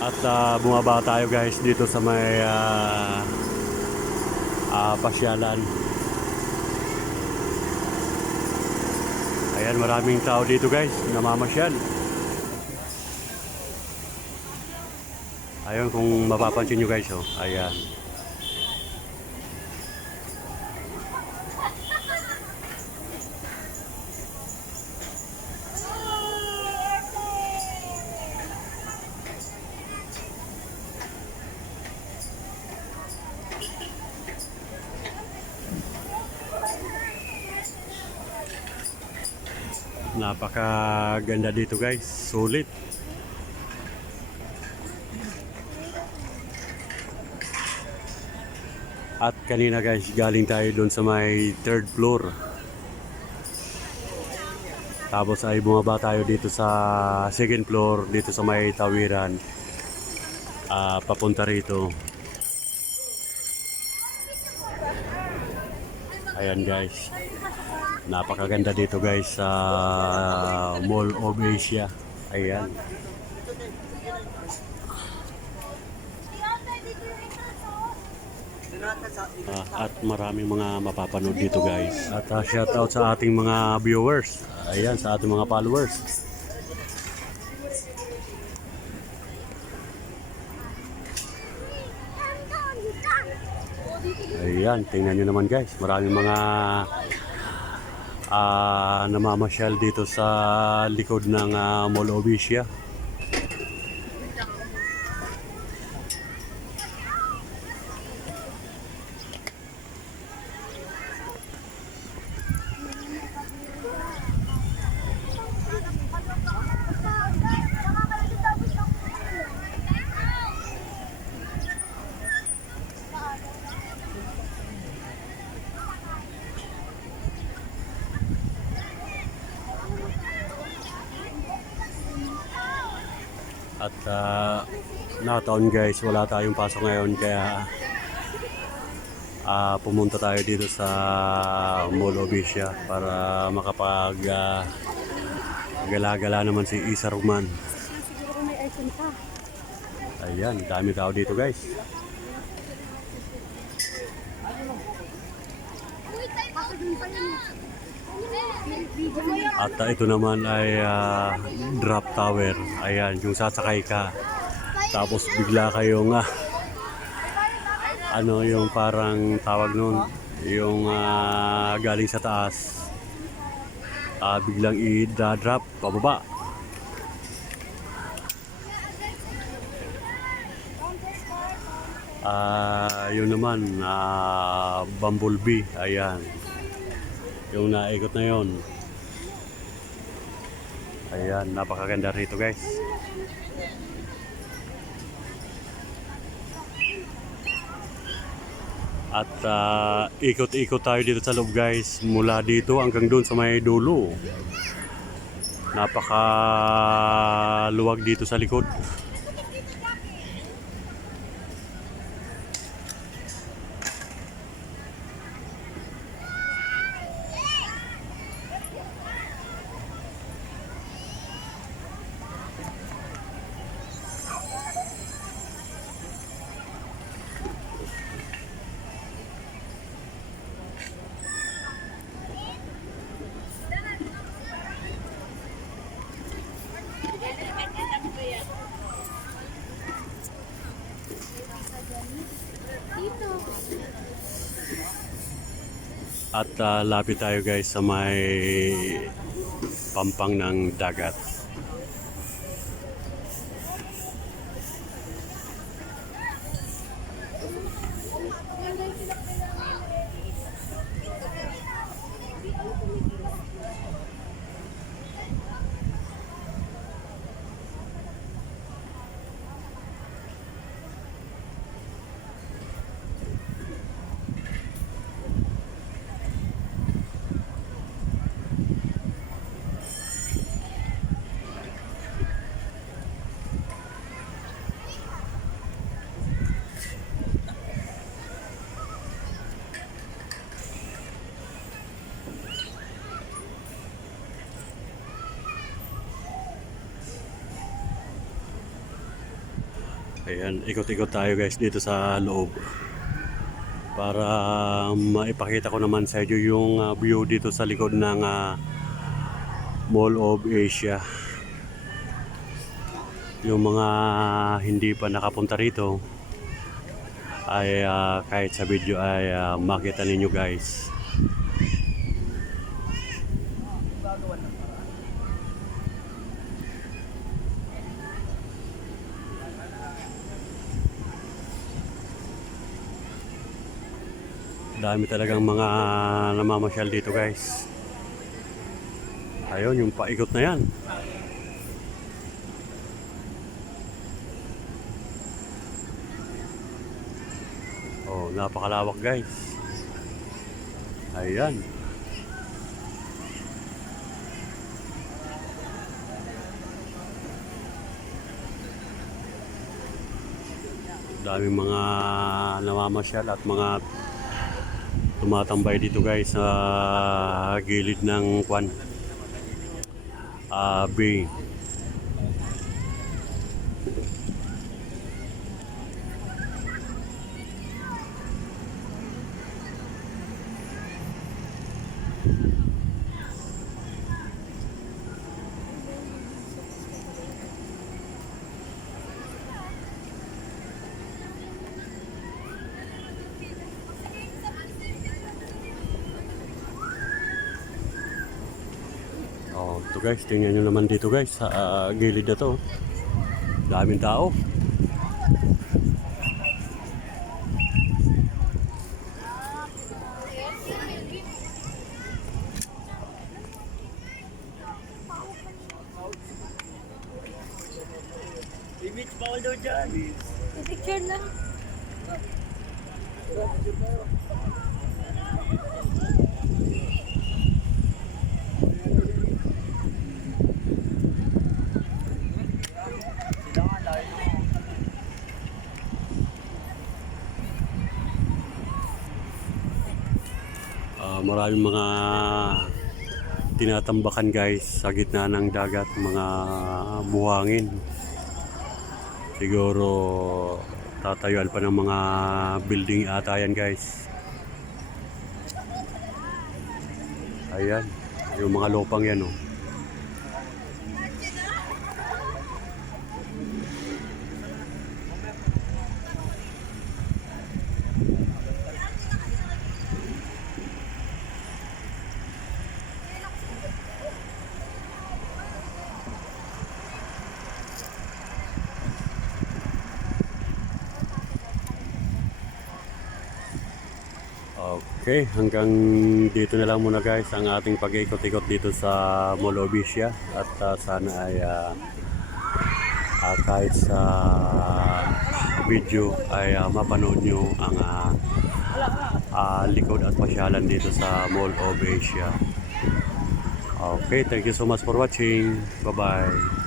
At ah, bumaba tayo guys dito sa may ah, ah, pasyalan. Ayan, maraming tao dito guys, namamasyal. Ayun, kung mapapansin nyo guys, oh. Ayan. Napakaganda dito guys, sulit. At kanina guys, galing tayo doon sa may third floor. Tapos ay bumaba tayo dito sa second floor, dito sa may tawiran. Ah, papunta rito. Ayan guys. Napakaganda dito guys sa Mall of Asia. Ayan. Ah, at maraming mga mapapanood dito guys. At ah, shout out sa ating mga viewers. Ayan, sa ating mga followers. Ayan, tingnan nyo naman guys. Maraming mga ah, namamasyal dito sa likod ng ah, Mall of At uh, nataon guys, wala tayong pasok ngayon kaya ah, pumunta tayo dito sa Mall of Asia para makapag ah, gala-gala naman si Isa Roman. Ayan, dami tao dito guys. Ako din pa yun. May video mo yun. At ah, ito naman ay ah, drop tower. Ayan, yung sasakay ka. Tapos bigla kayong ah, ano yung parang tawag nun, yung ah, galing sa taas. Ah, biglang i-drop pababa. Ah, yun naman, ah, bumblebee. Ayan. Yung naikot na yon. Ayan, napakaganda rito guys. At ah, ikot-ikot tayo dito sa loob guys. Mula dito hanggang doon sa may dulo. Napaka luwag dito sa likod. At ah, lapit tayo guys sa may pampang ng dagat. Ayan, ikot-ikot tayo guys dito sa loob. Para maipakita ko naman sa inyo yung ah, view dito sa likod ng ah, Mall of Asia. Yung mga hindi pa nakapunta rito ay ah, kahit sa video ay ah, makita ninyo guys. Dami talagang mga namamasyal dito guys. Ayun, yung paikot na yan. Oh, napakalawak guys. Ayan. Daming mga namamasyal at mga tumatambay dito guys sa gilid ng kwan. Ah bay Guys, tingnan nyo naman dito guys, sa ah, gilid na to. Daming tao. Picture lang. Maraming mga tinatambakan guys sa gitna ng dagat, mga buhangin. Siguro tatayuan pa ng mga building ata yan guys. Ayan, yung mga lupang yan oh. Okay, hanggang dito na lang muna guys ang ating pag-ikot-ikot dito sa Molobisia at ah, sana ay ah, ah, kahit sa video ay ah, mapanood nyo ang ah, ah, likod at pasyalan dito sa Mall of Asia. Okay, thank you so much for watching. Bye-bye.